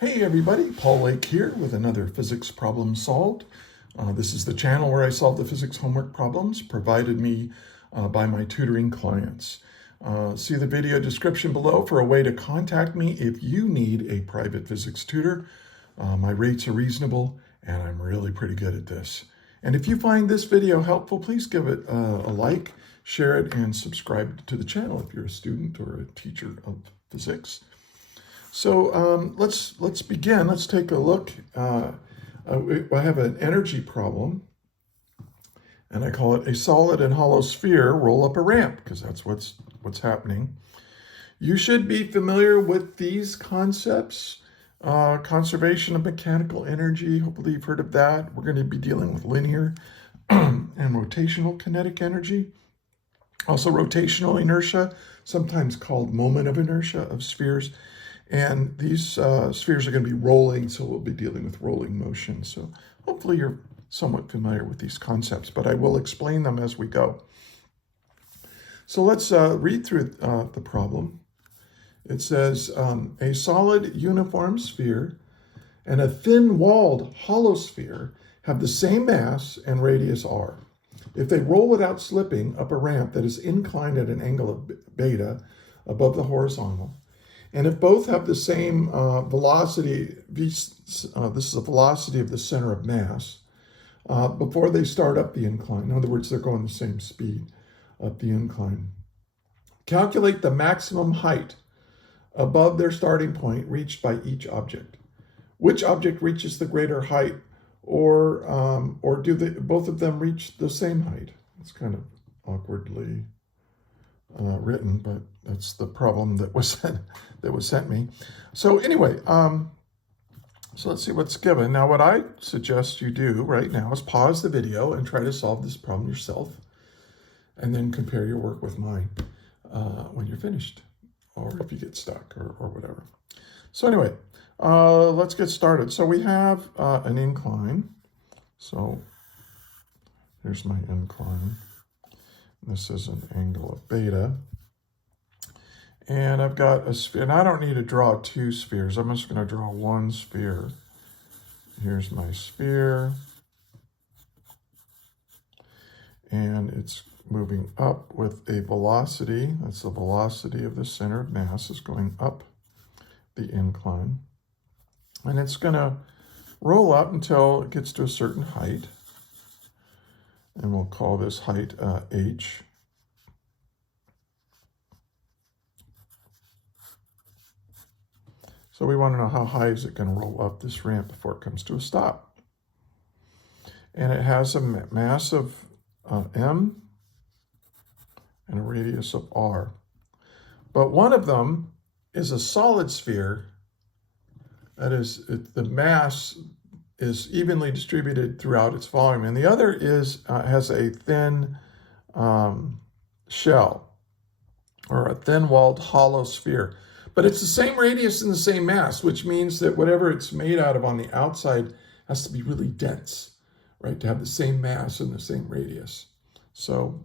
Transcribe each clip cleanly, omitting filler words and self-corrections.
Hey everybody, Paul Lake here with another physics problem solved. This is the channel where I solve the physics homework problems provided me by my tutoring clients. See the video description below for a way to contact me if you need a private physics tutor. My rates are reasonable and I'm really pretty good at this. And if you find this video helpful, please give it a like, share it, and subscribe to the channel if you're a student or a teacher of physics. So let's begin. Let's take a look. I have an energy problem, and I call it a solid and hollow sphere roll up a ramp, because that's what's happening. You should be familiar with these concepts. Conservation of mechanical energy, hopefully you've heard of that. We're going to be dealing with linear and rotational kinetic energy. Also rotational inertia, sometimes called moment of inertia of spheres. And these spheres are going to be rolling, so we'll be dealing with rolling motion. So hopefully you're somewhat familiar with these concepts, but I will explain them as we go. So let's read through the problem. It says, a solid uniform sphere and a thin-walled hollow sphere have the same mass and radius r. If they roll without slipping up a ramp that is inclined at an angle of beta above the horizontal, and if both have the same velocity, this is the velocity of the center of mass, before they start up the incline. In other words, they're going the same speed up the incline. Calculate the maximum height above their starting point reached by each object. Which object reaches the greater height, or do both of them reach the same height? It's kind of awkwardly written, but that's the problem that was sent me. So anyway, so let's see what's given. Now, what I suggest you do right now is pause the video and try to solve this problem yourself, and then compare your work with mine when you're finished, or if you get stuck or whatever. So anyway, let's get started. So we have an incline. So here's my incline. This is an angle of beta. And I've got a sphere. And I don't need to draw two spheres. I'm just going to draw one sphere. Here's my sphere. And it's moving up with a velocity. That's the velocity of the center of mass is going up the incline. And it's going to roll up until it gets to a certain height. And we'll call this height h. So we want to know how high is it going to roll up this ramp before it comes to a stop. And it has a mass of m and a radius of r. But one of them is a solid sphere. That is, the mass is evenly distributed throughout its volume, and the other has a thin shell, or a thin-walled hollow sphere. But it's the same radius and the same mass, which means that whatever it's made out of on the outside has to be really dense, right, to have the same mass and the same radius. So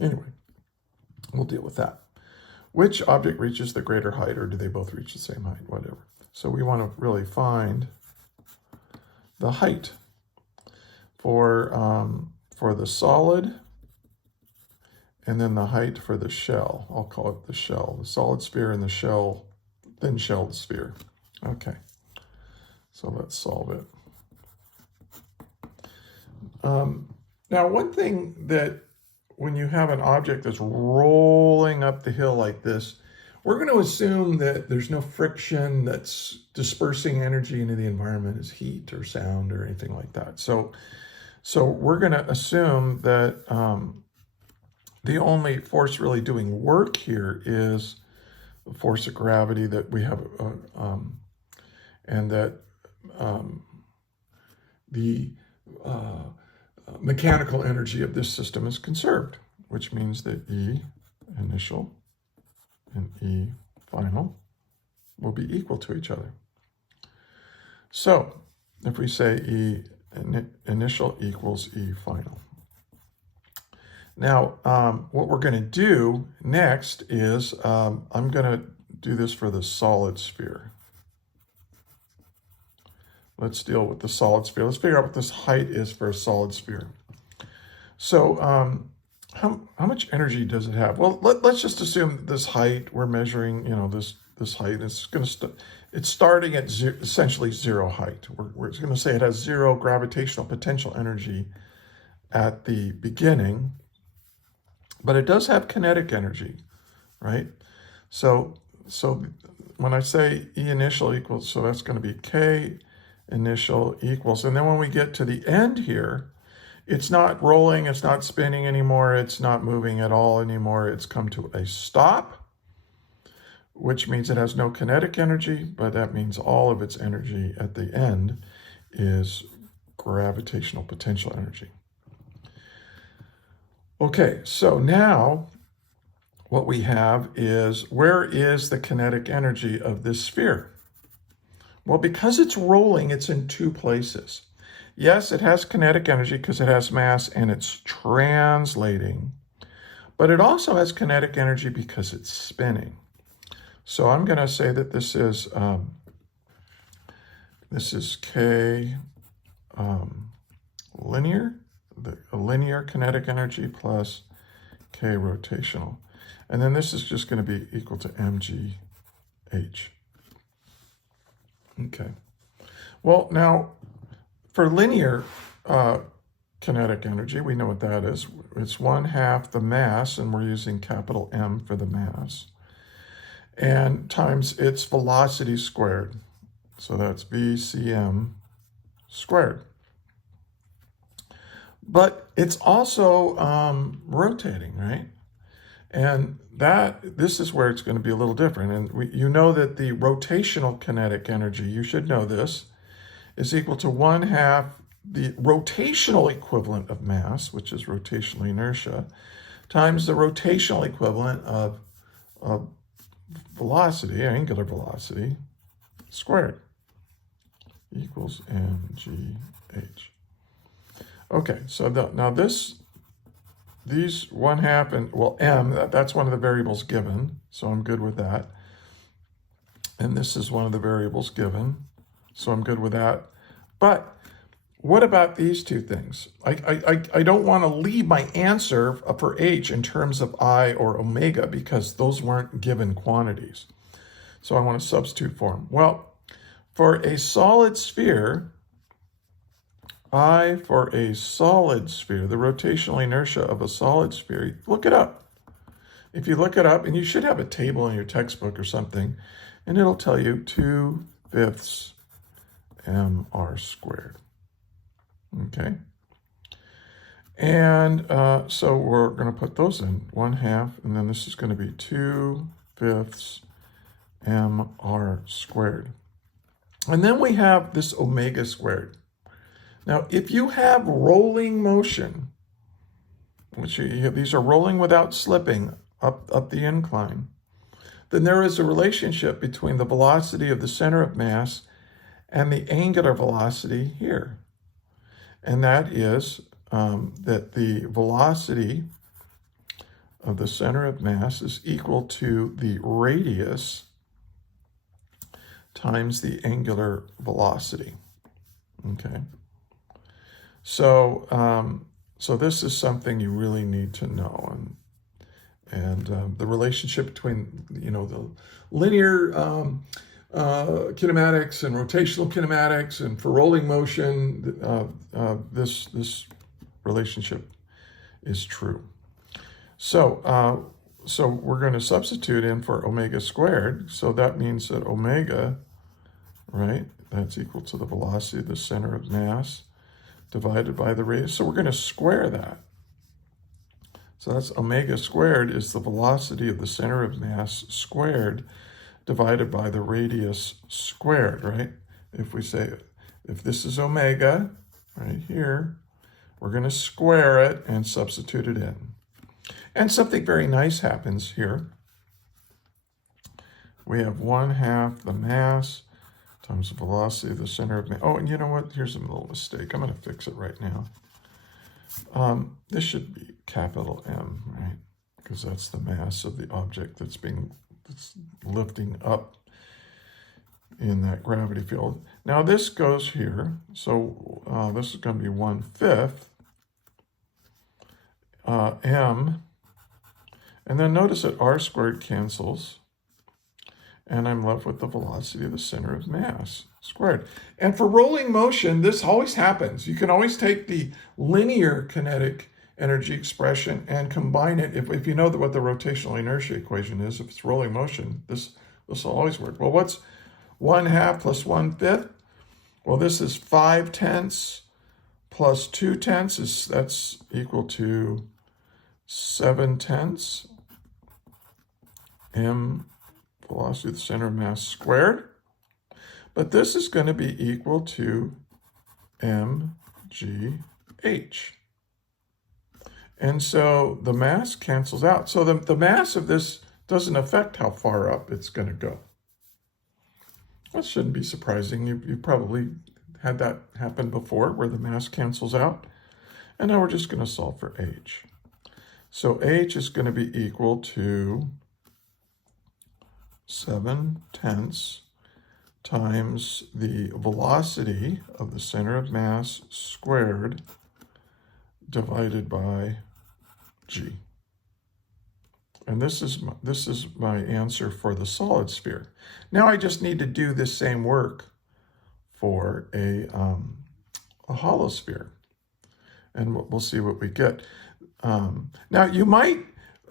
anyway, we'll deal with that. Which object reaches the greater height, or do they both reach the same height, whatever. So we want to really find the height for the solid, and then the height for the shell. I'll call it the shell, the solid sphere and the shell, thin-shelled sphere. Okay, so let's solve it. Now, one thing that when you have an object that's rolling up the hill like this, we're going to assume that there's no friction that's dispersing energy into the environment as heat or sound or anything like that. So we're going to assume that the only force really doing work here is the force of gravity that we have, and that the mechanical energy of this system is conserved, which means that E initial and E final will be equal to each other. So if we say E initial equals E final. Now, what we're going to do next is I'm going to do this for the solid sphere. let's deal with the solid sphere. Let's figure out what this height is for a solid sphere. So how much energy does it have? Well, let's just assume that this height we're measuring, this height is going to it's starting at essentially zero height. We're going to say it has zero gravitational potential energy at the beginning, but it does have kinetic energy, right? So when I say E initial equals, so that's going to be K initial equals, and then when we get to the end here, it's not rolling, it's not spinning anymore, it's not moving at all anymore. It's come to a stop, which means it has no kinetic energy, but that means all of its energy at the end is gravitational potential energy. Okay, so now what we have is, where is the kinetic energy of this sphere? Well, because it's rolling, it's in two places. Yes, it has kinetic energy because it has mass and it's translating, but it also has kinetic energy because it's spinning. So I'm going to say that this is K linear, a linear kinetic energy plus K rotational. And then this is just going to be equal to mgh. Okay. Well, now for linear kinetic energy, we know what that is. It's 1/2 the mass, and we're using capital M for the mass, and times its velocity squared. So that's VCM squared. But it's also rotating, right? And this is where it's going to be a little different. And you know that the rotational kinetic energy, you should know this, is equal to 1/2 the rotational equivalent of mass, which is rotational inertia, times the rotational equivalent of velocity, angular velocity, squared, equals mgh. Okay, so now these 1/2 and, well, m, that's one of the variables given, so I'm good with that. And this is one of the variables given, so I'm good with that. But what about these two things? I don't want to leave my answer for h in terms of I or omega because those weren't given quantities. So I want to substitute for them. Well, for a solid sphere, the rotational inertia of a solid sphere, look it up. If you look it up, and you should have a table in your textbook or something, and it'll tell you 2/5 mr squared. Okay. And so we're going to put those in, 1/2, and then this is going to be 2/5 mr squared. And then we have this omega squared. Now, if you have rolling motion, which these are rolling without slipping up the incline, then there is a relationship between the velocity of the center of mass and the angular velocity here. And that is that the velocity of the center of mass is equal to the radius times the angular velocity. Okay. So this is something you really need to know, and the relationship between the linear kinematics and rotational kinematics, and for rolling motion, this relationship is true. So we're going to substitute in for omega squared. So that means that omega, right, that's equal to the velocity of the center of mass divided by the radius. So we're going to square that. So that's omega squared is the velocity of the center of mass squared divided by the radius squared, right? If we say, if this is omega right here, we're going to square it and substitute it in. And something very nice happens here. We have 1/2 the mass times the velocity of the center of mass. Oh, and you know what? Here's a little mistake. I'm going to fix it right now. This should be capital M, right? Because that's the mass of the object that's lifting up in that gravity field. Now this goes here, so this is going to be 1/5 m, and then notice that r squared cancels, and I'm left with the velocity of the center of mass squared. And for rolling motion, this always happens. You can always take the linear kinetic energy expression and combine it. If you know what the rotational inertia equation is, if it's rolling motion, this will always work. Well, what's 1/2 plus 1/5? Well, this is 5/10 plus 2/10 that's equal to 7/10 m velocity of the center of mass squared. But this is going to be equal to mgh. And so the mass cancels out. So the mass of this doesn't affect how far up it's going to go. That shouldn't be surprising. You've probably had that happen before where the mass cancels out. And now we're just going to solve for h. So h is going to be equal to 7/10 times the velocity of the center of mass squared divided by g. And this is my answer for the solid sphere. Now I just need to do this same work for a hollow sphere, and we'll see what we get. Now you might,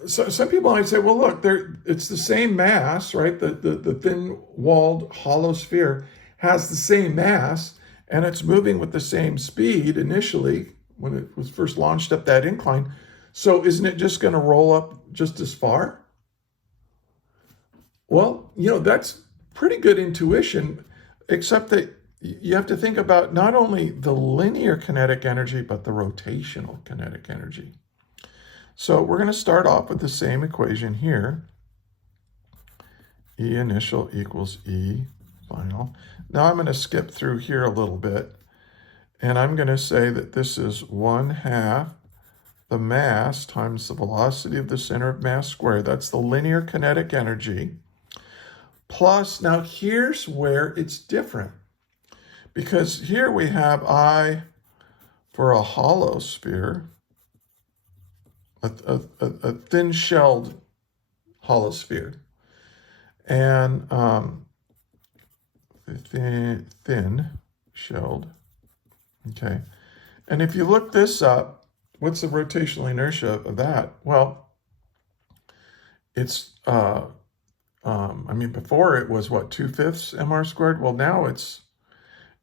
some people might say, well, look, it's the same mass, right? The thin-walled hollow sphere has the same mass, and it's moving with the same speed initially when it was first launched up that incline. So isn't it just going to roll up just as far? Well, that's pretty good intuition, except that you have to think about not only the linear kinetic energy, but the rotational kinetic energy. So we're going to start off with the same equation here. E initial equals E final. Now I'm going to skip through here a little bit, and I'm going to say that this is 1/2 the mass times the velocity of the center of mass squared. That's the linear kinetic energy. Plus, now here's where it's different, because here we have I for a hollow sphere, a thin-shelled hollow sphere, and thin-shelled, okay? And if you look this up, what's the rotational inertia of that? Well, it's, before it was what, 2/5 mr squared? Well, now it's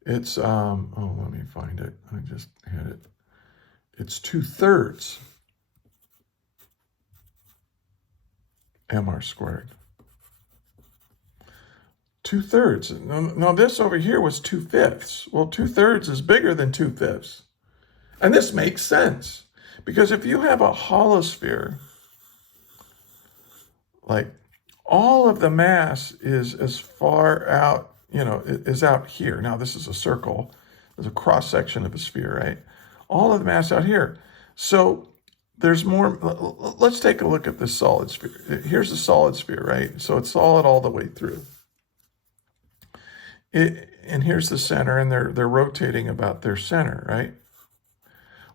oh, let me find it. I just had it. It's 2/3 mr squared. 2/3. Now this over here was 2/5. Well, 2/3 is bigger than 2/5. And this makes sense, because if you have a hollow sphere, like all of the mass is as far out, is out here. Now this is a circle. There's a cross section of a sphere, right? All of the mass out here. So there's more. Let's take a look at this solid sphere. Here's the solid sphere, right? So it's solid all the way through. And here's the center, and they're rotating about their center, right?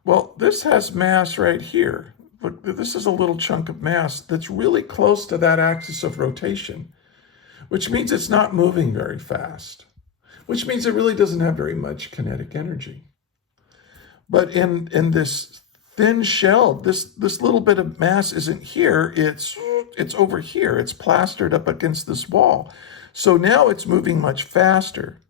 Well, this has mass right here. Look, this is a little chunk of mass that's really close to that axis of rotation, which means it's not moving very fast, which means it really doesn't have very much kinetic energy. But in this thin shell, this little bit of mass isn't here, it's over here. It's plastered up against this wall. So now it's moving much faster.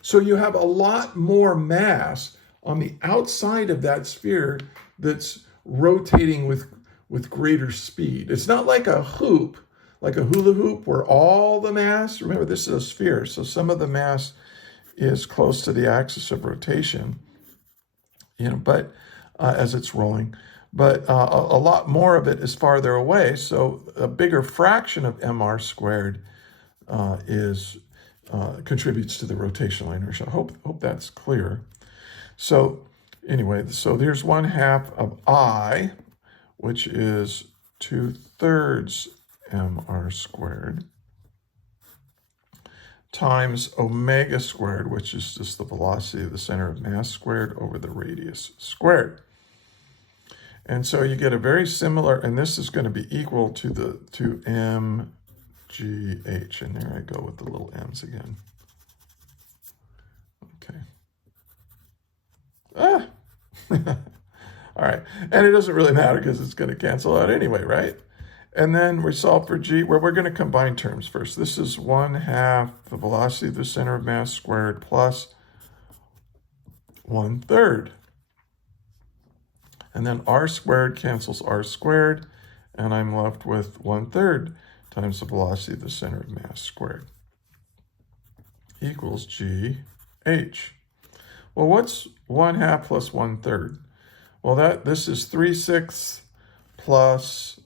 So you have a lot more mass on the outside of that sphere that's rotating with greater speed. It's not like a hoop, like a hula hoop, where all the mass, remember this is a sphere, so some of the mass is close to the axis of rotation, but as it's rolling, but a lot more of it is farther away, so a bigger fraction of mr squared contributes to the rotational inertia. I hope that's clear. So anyway, so there's 1/2 of I, which is 2/3 mr squared. times omega squared, which is just the velocity of the center of mass squared over the radius squared. And so you get a very similar, and this is going to be equal to mgh. And there I go with the little m's again. Okay. All right. And it doesn't really matter because it's going to cancel out anyway, right? And then we solve for g, where we're going to combine terms first. This is 1/2 the velocity of the center of mass squared plus 1/3. And then r squared cancels r squared, and I'm left with 1/3 times the velocity of the center of mass squared equals gh. Well, what's 1/2 plus 1/3? Well, this is 3/6 plus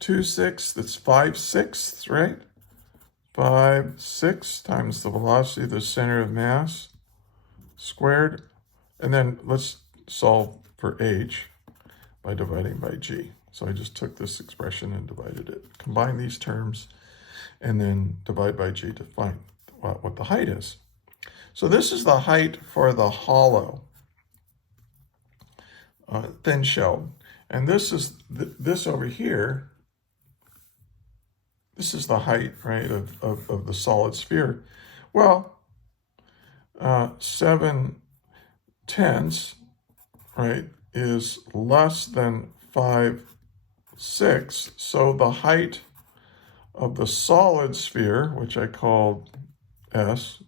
2/6, that's 5/6, right? 5/6 times the velocity of the center of mass squared. And then let's solve for h by dividing by g. So I just took this expression and divided it. Combine these terms and then divide by g to find what the height is. So this is the height for the hollow, thin shell. And this is this over here. This is the height, right, of the solid sphere. Well, 7/10, right, is less than 5/6. So the height of the solid sphere, which I called S,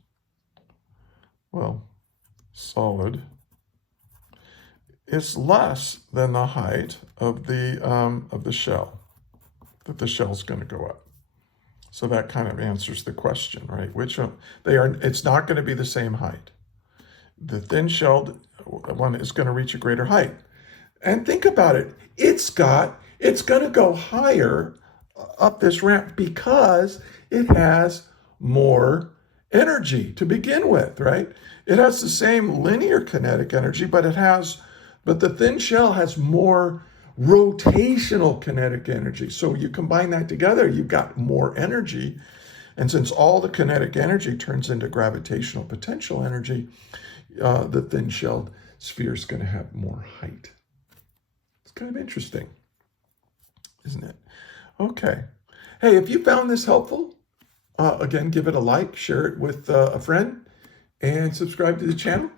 well, solid, is less than the height of the shell, that the shell's going to go up. So that kind of answers the question, right? Which they are? It's not going to be the same height. The thin-shelled one is going to reach a greater height. And think about it. It's going to go higher up this ramp because it has more energy to begin with, right? It has the same linear kinetic energy, but the thin shell has more rotational kinetic energy. So you combine that together, you've got more energy. And since all the kinetic energy turns into gravitational potential energy, the thin-shelled sphere is going to have more height. It's kind of interesting, isn't it? Okay. Hey, if you found this helpful, again, give it a like, share it with a friend, and subscribe to the channel.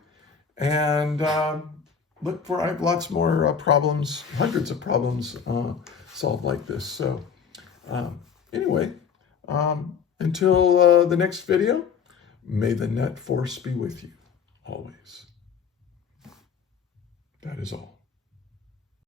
And look for, I have lots more problems, hundreds of problems solved like this. So anyway, until the next video, may the net force be with you always. That is all.